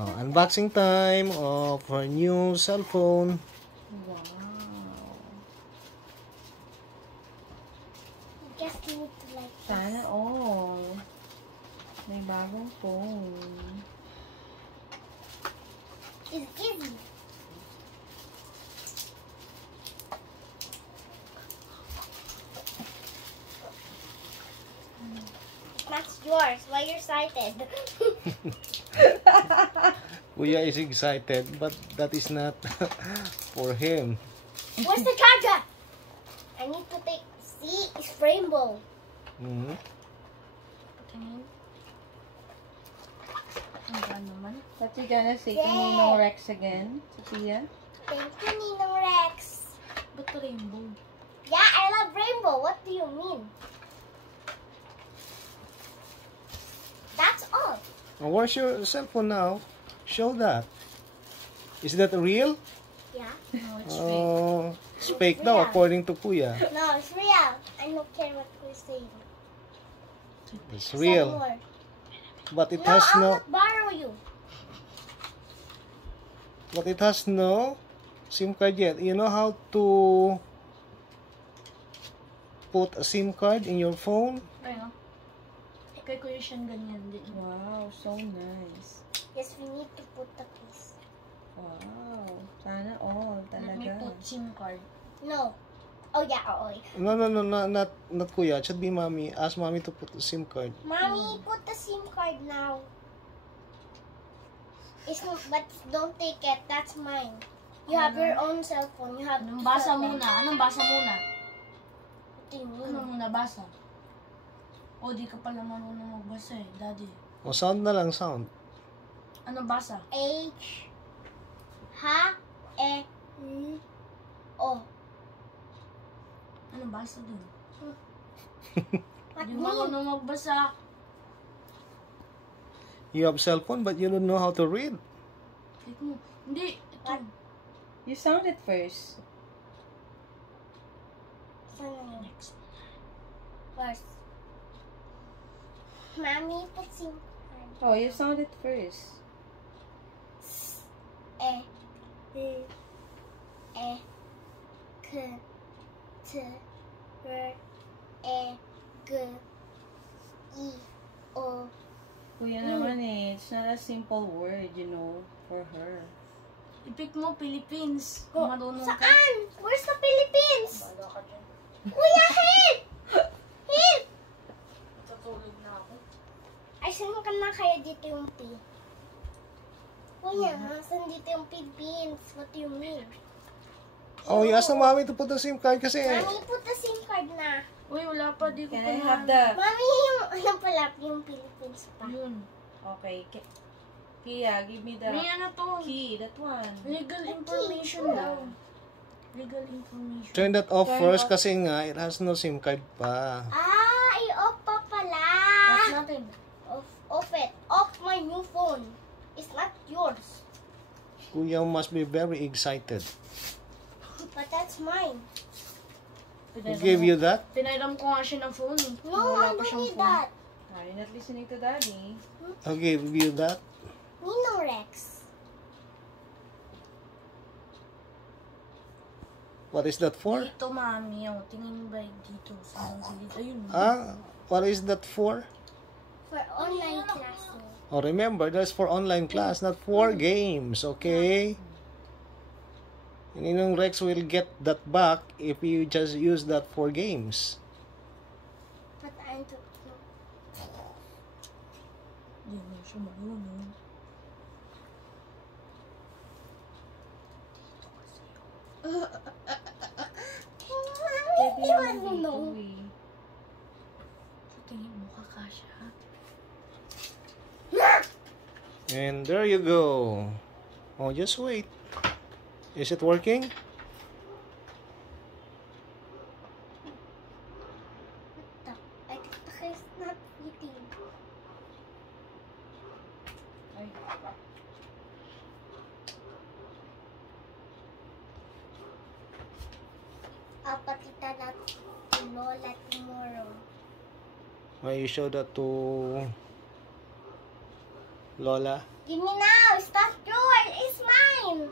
Unboxing time of her new cell phone. Wow. Just need to like Sana all. May bagong phone. It's easy. That's yours. Why you're excited? Kuya is excited, but that is not for him. Where's the charger? I need to take. See, it's rainbow. Mhm. Tingin. Ang ba naman? What you gonna say to Yeah. Ninong Rex again, Sophia? Thank you, Ninong Rex. Ba't rainbow? Yeah, I love rainbow. What do you mean? That's all. Where's your cell phone now? Show that. Is that real? Yeah. No, it's fake. Oh, it's fake daw, according to Kuya. No, it's real. I don't care what we're saying. It's Some real. more. But it No, has I'll no... not borrow you. But it has no SIM card yet. You know how to put a SIM card in your phone? Ayun. Kay Kuya Sean ganyan din. Wow, so nice. Yes, we need to put the piece. Wow. Sana all talaga. Let me put SIM card. No. Oh yeah. Oh. No, not Kuya. It should be Mommy. Ask Mommy to put a SIM card. Mommy, put the SIM card now. It's not, but don't take it. That's mine. You have your own cell phone. You have. Anong basa to- muna? Anong basa muna? What do you mean? Ano muna basa? O, di ka pala marunong magbasa eh, Daddy. O, sound na lang, sound. Anong basa? H. N. O. Anong basa dun? What Di mean? marunong magbasa. You have cell phone, but you don't know how to read. Click mo. Hindi, ito. What? You sound it first. Next. First. Mommy, put SIM card. Oh, you sound it first. E. K. T. R. E. G. I. O. Kuya naman eh, it's not a simple word, you know, for her. I-pick mo, Philippines. Go. Marunong ka. Saan? Where's the Philippines? Bala ka dyan. Kuya, help! Help! Tutulog na ako. Ay, saan ka na kaya dito yung P? Kuya, saan dito yung Philippines? What do you mean? Oh, you ask na Mommy to put the SIM card kasi... Mami, put the SIM card na. Uy, wala pa. Di ko Can pa I have na- the... Mami, yung ano pala, yung Philippines pa. Yun. Okay, Kia, give me the May ano to? key, that one. Legal information daw. Legal information. Turn that off Turn first off. kasi nga, it has no SIM card pa. Ah, i-off pa pala. Off natin. Off it. Off my new phone. It's not yours. Kuya must be very excited. But that's mine. Who gave you that? Tinairam ko nga siya ng phone eh. No, Wala I pa don't siyang need phone. that. Are you not listening to Daddy? Who gave you that? Ninong Rex. What is that for? Dito, mami. Oh, tingin ba dito? Sa silid. Ayun. Ah, what is that for? For online classes. Oh, remember, that's for online class, not for games, okay? Ninong Rex will get that back if you just use that for games. But I don't know. Hindi mo siya marunong. Daddy, Iwan naman mo, dito no? eh. Sa tingin mo, kakasya. And there you go. Oh, just wait. Is it working? I think it's not eating. Ay, Apatita na Lola tomorrow. Why you show that to Lola. Give me now. It's not yours. It's mine.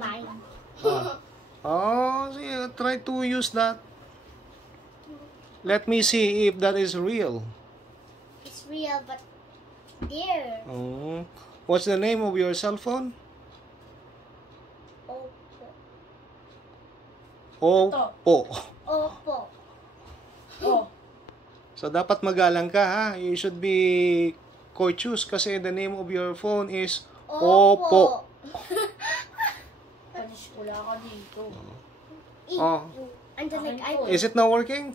Mine. Oh, see, try to use that. Let me see if that is real. It's real, but there. Oh. What's the name of your cell phone? Oppo. Oppo. Oppo. Oh, So, dapat magalang ka, ha? You should be courteous kasi the name of your phone is Oppo. panis wala ka dito. Oh. And then like I Is it not working?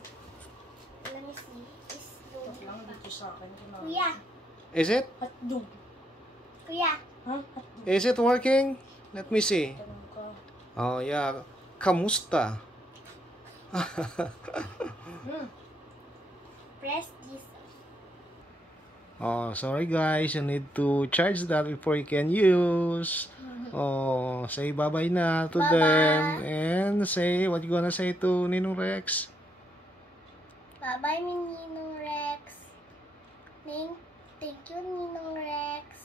let me see. It's loading. Lang dito sa akin. Kuya. Is it? Hotdog. Kuya. Ha? Hotdog. Is it working? Let me see. Tanong ka. Oh, yeah. Kamusta? Press this. Oh, sorry guys. You need to charge that before you can use. Oh, say bye-bye na to Bye-bye. them. And say, what you gonna say to Ninong Rex? Bye-bye, Ninong Rex. Thank you, Ninong Rex.